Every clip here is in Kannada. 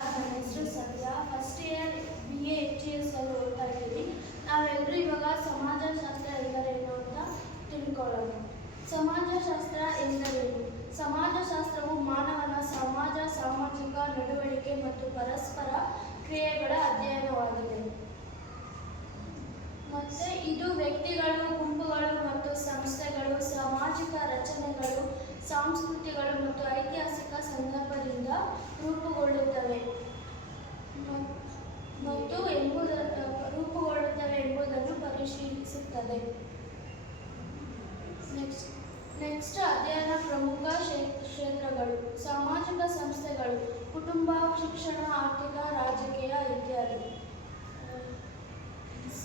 ನನ್ನ ಹೆಸರು ಸತ್ಯ. ಫಸ್ಟ್ ಇಯರ್ BA HES ಅಲ್ಲಿ ಓದ್ತಾ ಇದ್ದೀವಿ. ನಾವೆಲ್ಲರೂ ಇವಾಗ ಸಮಾಜಶಾಸ್ತ್ರ ಎಂದರೇನು ಅಂತ ತಿಳ್ಕೊಳ್ಳೋಣ. ಸಮಾಜಶಾಸ್ತ್ರ ಎಂದರೇನು? ಸಮಾಜಶಾಸ್ತ್ರವು ಮಾನವನ ಸಮಾಜ, ಸಾಮಾಜಿಕ ನಡವಳಿಕೆ ಮತ್ತು ಪರಸ್ಪರ ಕ್ರಿಯೆಗಳ ಅಧ್ಯಯನವಾಗಿದೆ. ಮತ್ತು ಇದು ವ್ಯಕ್ತಿಗಳು, ಗುಂಪುಗಳು ಮತ್ತು ಸಂಸ್ಥೆಗಳು, ಸಾಮಾಜಿಕ ರಚನೆಗಳು, ಸಂಸ್ಕೃತಿಗಳು ಮತ್ತು ಐತಿಹಾಸಿಕ ಸಂದರ್ಭದಿಂದ ರೂಪುಗೊಳ್ಳುತ್ತವೆ ಎಂಬುದನ್ನು ಪರಿಶೀಲಿಸುತ್ತದೆ. ನೆಕ್ಸ್ಟ್ ಅಧ್ಯಯನ ಪ್ರಮುಖ ಕ್ಷೇತ್ರಗಳು: ಸಾಮಾಜಿಕ ಸಂಸ್ಥೆಗಳು, ಕುಟುಂಬ, ಶಿಕ್ಷಣ, ಆರ್ಥಿಕ, ರಾಜಕೀಯ ಇತ್ಯಾದಿ.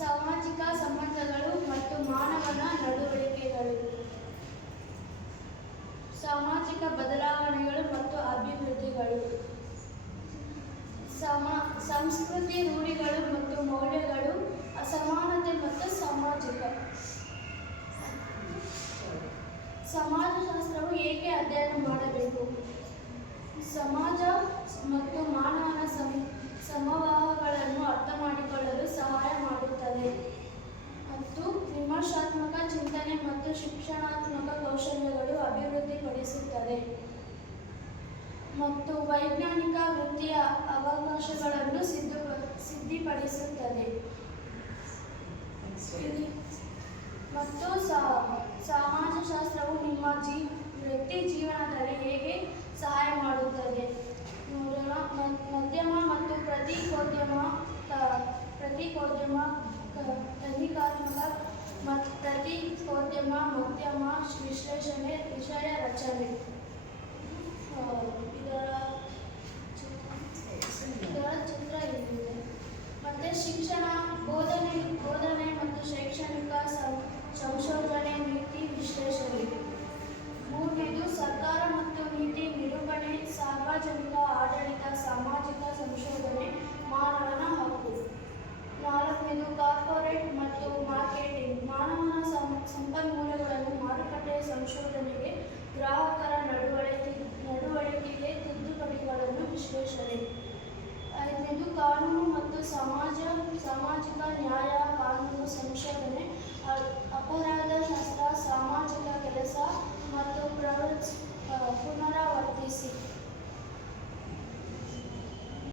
ಸಾಮಾಜಿಕ ಸಂಬಂಧಗಳು ಮತ್ತು ಮಾನವನ ನಡವಳಿಕೆಗಳು, ಸಾಮಾಜಿಕ ಬದಲಾವಣೆಗಳು ಮತ್ತು ಅಭಿವೃದ್ಧಿಗಳು. ಸಂಸ್ಕೃತಿ, ರೂಢಿಗಳು ಮತ್ತು ಮೌಲ್ಯಗಳು, ಅಸಮಾನತೆ ಮತ್ತು ಸಮಾಜಶಾಸ್ತ್ರವು ಏಕೆ ಅಧ್ಯಯನ ಮಾಡಬೇಕು? ಸಮಾಜ ಮತ್ತು ಮಾನವನ ಸಮೂಹಗಳನ್ನು ಅರ್ಥಮಾಡಿಕೊಳ್ಳಲು ಸಹಾಯ ಮಾಡುತ್ತದೆ ಮತ್ತು ವಿಮರ್ಶಾತ್ಮಕ ಚಿಂತನೆ ಮತ್ತು ಶಿಕ್ಷಣಾತ್ಮಕ ಕೌಶಲ್ಯಗಳು ಅಭಿವೃದ್ಧಿಪಡಿಸುತ್ತದೆ ಮತ್ತು ವೈಜ್ಞಾನಿಕ ವೃತ್ತಿಯ ಅವಕಾಶಗಳನ್ನು ಸಿದ್ಧಪಡಿಸುತ್ತದೆ ಮತ್ತು ಸಮಾಜಶಾಸ್ತ್ರವು ನಿಮ್ಮ ವೃತ್ತಿ ಜೀವನದಲ್ಲಿ ಹೇಗೆ ಸಹಾಯ ಮಾಡುತ್ತದೆ? ಮಧ್ಯಮ ಮತ್ತು ಪ್ರತೀಕೋದ್ಯಮ, ಮಧ್ಯಮ ವಿಶ್ಲೇಷಣೆ, ವಿಷಯ ರಚನೆ. ಇದರ ಚಿತ್ರ ಇಲ್ಲಿದೆ. ಮತ್ತು ಶಿಕ್ಷಣ, ಬೋಧನೆ ಮತ್ತು ಶೈಕ್ಷಣಿಕ ಸಂಶೋಧನೆ, ನೀತಿ ವಿಶ್ಲೇಷಣೆ. ಮೂರನೇದು ಸರ್ಕಾರ ಮತ್ತು ನೀತಿ ನಿರೂಪಣೆ, ಸಾರ್ವಜನಿಕ ಆಡಳಿತ, ಸಾಮಾಜಿಕ ಸಂಶೋಧನೆ, ಮಾನವನ ಹಕ್ಕು. ನಾಲ್ಕನೇದು ಕಾರ್ಪೊರೇಟ್ ಮತ್ತು ಮಾರ್ಕೆಟಿಂಗ್, ಮಾನವನ ಸಂಪನ್ಮೂಲಗಳನ್ನು ಮಾರುಕಟ್ಟೆ ಸಂಶೋಧನೆಗೆ, ಗ್ರಾಹಕರ ನಡವಳಿಕೆಗೆ ತಿದ್ದುಪಡಿಗಳನ್ನು ವಿಶ್ಲೇಷಣೆ. ಐದನೇದು ಕಾನೂನು ಮತ್ತು ಸಾಮಾಜಿಕ